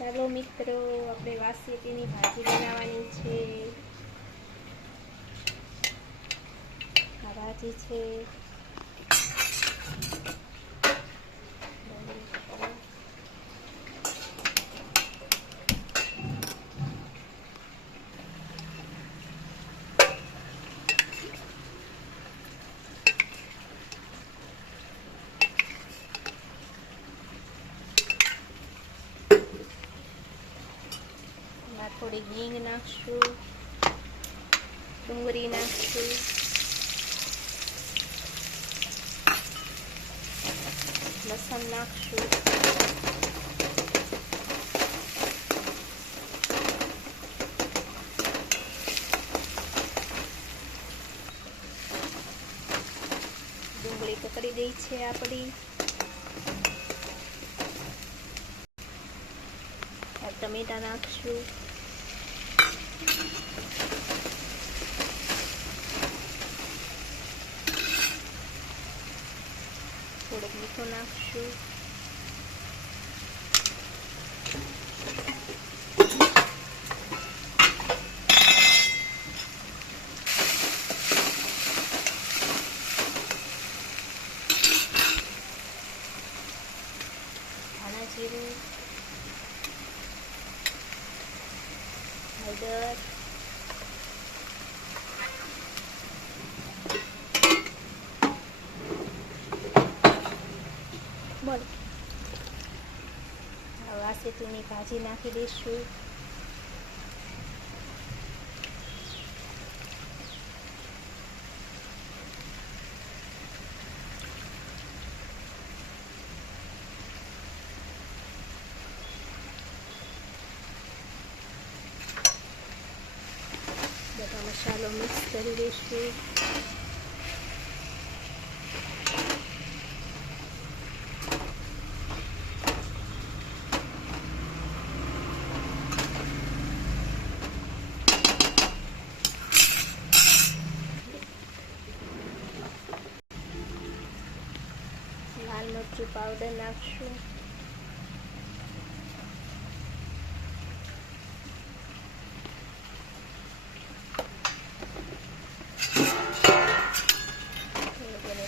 ચાલો મિત્રો, આપણે વાસેટીની ભાજી બનાવવાની છે. આ ભાજી છે. થોડી હિંગ નાખશું, ડુંગળી નાખશું, લસણ નાખશું, ડુંગળી પકડી ગઈ છે આપણી. ટમેટા નાખશું, થોડુંક મીઠું નાખશું, ધાણા જીરું, હળદર, વાસેટીની ભાજી નાખી દઈશું. બધા મસાલો મિક્સ કરી દઈશું. લાલ મરચું પાવડર નાખશું.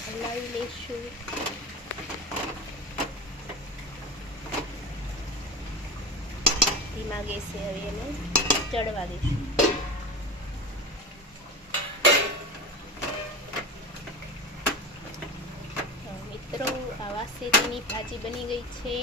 હલાવી લઈશું. ધીમા ગેસે હવે એને ચડવા દઈશું. મિત્રો, આ વાસેટીની ભાજી બની ગઈ છે.